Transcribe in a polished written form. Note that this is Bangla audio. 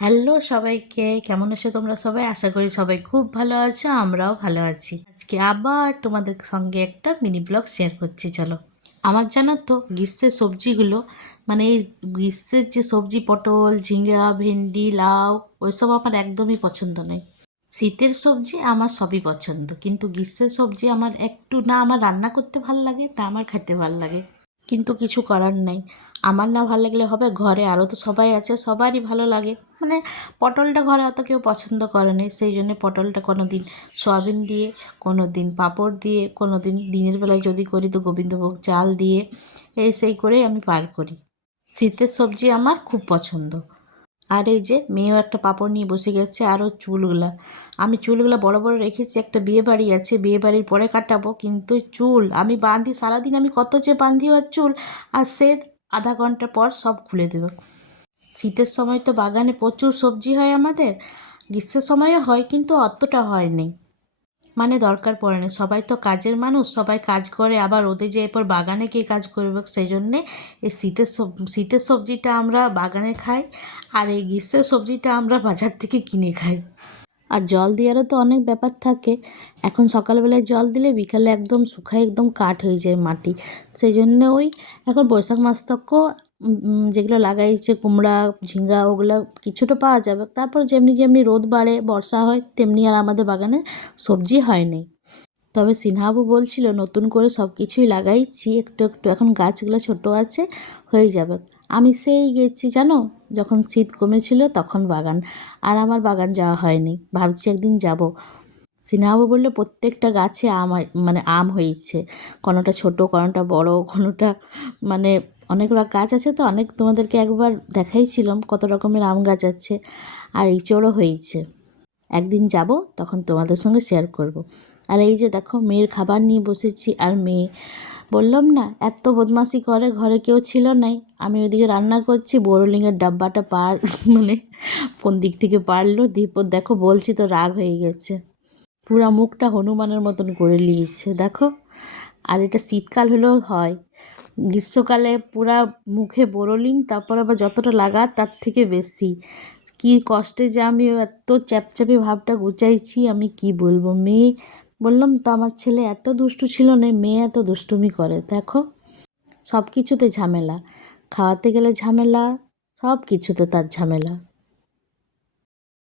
হ্যালো সবাইকে, কেমন আছো তোমরা সবাই? আশা করি সবাই খুব ভালো আছো, আমরাও ভালো আছি। আজকে আবার তোমাদের সঙ্গে একটা মিনি ব্লগ শেয়ার করছি, চলো। আমার জানো তো গ্রীষ্মের সবজিগুলো, মানে এই গ্রীষ্মের যে সবজি, পটল, ঝিঙ্গা, ভেন্ডি, লাউ, ওইসব আমার একদমই পছন্দ নয়। শীতের সবজি আমার সবই পছন্দ, কিন্তু গ্রীষ্মের সবজি আমার একটু না, আমার রান্না করতে ভাল লাগে না আমার খেতে ভাল লাগে। কিন্তু কিছু করার নাই, আমার না ভালো লাগলে হবে? ঘরে আরও তো সবাই আছে, সবারই ভালো লাগে। মানে পটলটা ঘরে অত কেউ পছন্দ করে না, সেই জন্য পটলটা কোনো দিন সয়াবিন দিয়ে, কোনো দিন পাঁপড় দিয়ে, কোনো দিন দিনের বেলায় যদি করি তো গোবিন্দভোগ চাল দিয়ে, এই সেই করেই আমি পার করি। শীতের সবজি আমার খুব পছন্দ। আর এই যে মেয়েও একটা পাঁপড় নিয়ে বসে গেছে, আরও চুলগুলা, আমি চুলগুলা বড় বড় রেখেছি, একটা বিয়ে বাড়ি আছে, বিয়ে বাড়ির পরে কাটাবো, কিন্তু চুল আমি বাঁধি সারাদিন, আমি কত যে বাঁধি ওর চুল, আর সে আধা ঘন্টা পর সব খুলে দেবে। শীতের সময় তো বাগানে প্রচুর সবজি হয় আমাদের, গ্রীষ্মের সময়ও হয় কিন্তু অতটা হয়নি, মানে দরকার পড়ে না, সবাই তো কাজের মানুষ, সবাই কাজ করে, আবার ওদের যে এরপর বাগানে কে কাজ করবে, সেই জন্যে এই শীতের সবজিটা আমরা বাগানে খাই, আর এই গ্রীষ্মের সবজিটা আমরা বাজার থেকে কিনে খাই। আর জল দেওয়ারও তো অনেক ব্যাপার থাকে, এখন সকালবেলায় জল দিলে বিকালে একদম শুকায়, একদম কাঠ হয়ে যায় মাটি, সেই জন্য ওই এখন বৈশাখ মাস তকও যেগুলো লাগাইছে কুমড়া, ঝিঙ্গা, ওগুলো কিছুটা পাওয়া যাবে, তারপর যেমনি যেমনি রোদ বাড়ে, বর্ষা হয়, তেমনি আর আমাদের বাগানে সবজি হয়নি। তবে সিনহাবু বলছিল নতুন করে সব কিছুই লাগাইছি, একটু একটু এখন গাছগুলো ছোট আছে, হয়ে যাবে। আমি সেই গেছি জানো, যখন শীত কমেছিল তখন বাগান, আর আমার বাগান যাওয়া হয়নি, ভাবছি একদিন যাব। সিনহাবু বললো প্রত্যেকটা গাছে মানে আম হয়েছে, কোনোটা ছোট, কোনোটা বড়, কোনোটা মানে অনেক গাছ আছে তো, অনেক তোমাদেরকে একবার দেখাইছিলাম কত রকমের আম গাছ আছে, আর ইঁচড়ও হয়েছে। একদিন যাব, তখন তোমাদের সঙ্গে শেয়ার করব। আর এই যে দেখো মেয়ের খাবার নিয়ে বসেছি, আর মেয়ে বললাম না এত বদমাশি করে, ঘরে কেউ ছিল নাই, আমি ওইদিকে রান্না করছি, বোরোলিংয়ের ডাব্বাটা মানে কোন দিক থেকে পারলো, দীপর দেখো বলছি তো রাগ হয়ে গেছে, পুরা মুখটা হনুমানের মতন করে নিয়েছে দেখো। আর এটা শীতকাল হলেও হয়, গ্রীষ্মকালে পুরা মুখে বোরোলিং, তারপর আবার যতটা লাগা তার থেকে বেশি, কি কষ্টে যে আমি এত চ্যাপচ্যাপে ভাবটা গুছাইছি, আমি কি বলবো। মেয়ে, বললাম তো আমার ছেলে এত দুষ্টু ছিল না, মেয়ে এত দুষ্টুমি করে দেখো, সব কিছুতে ঝামেলা, খাওয়াতে গেলে ঝামেলা, সব কিছুতে তার ঝামেলা।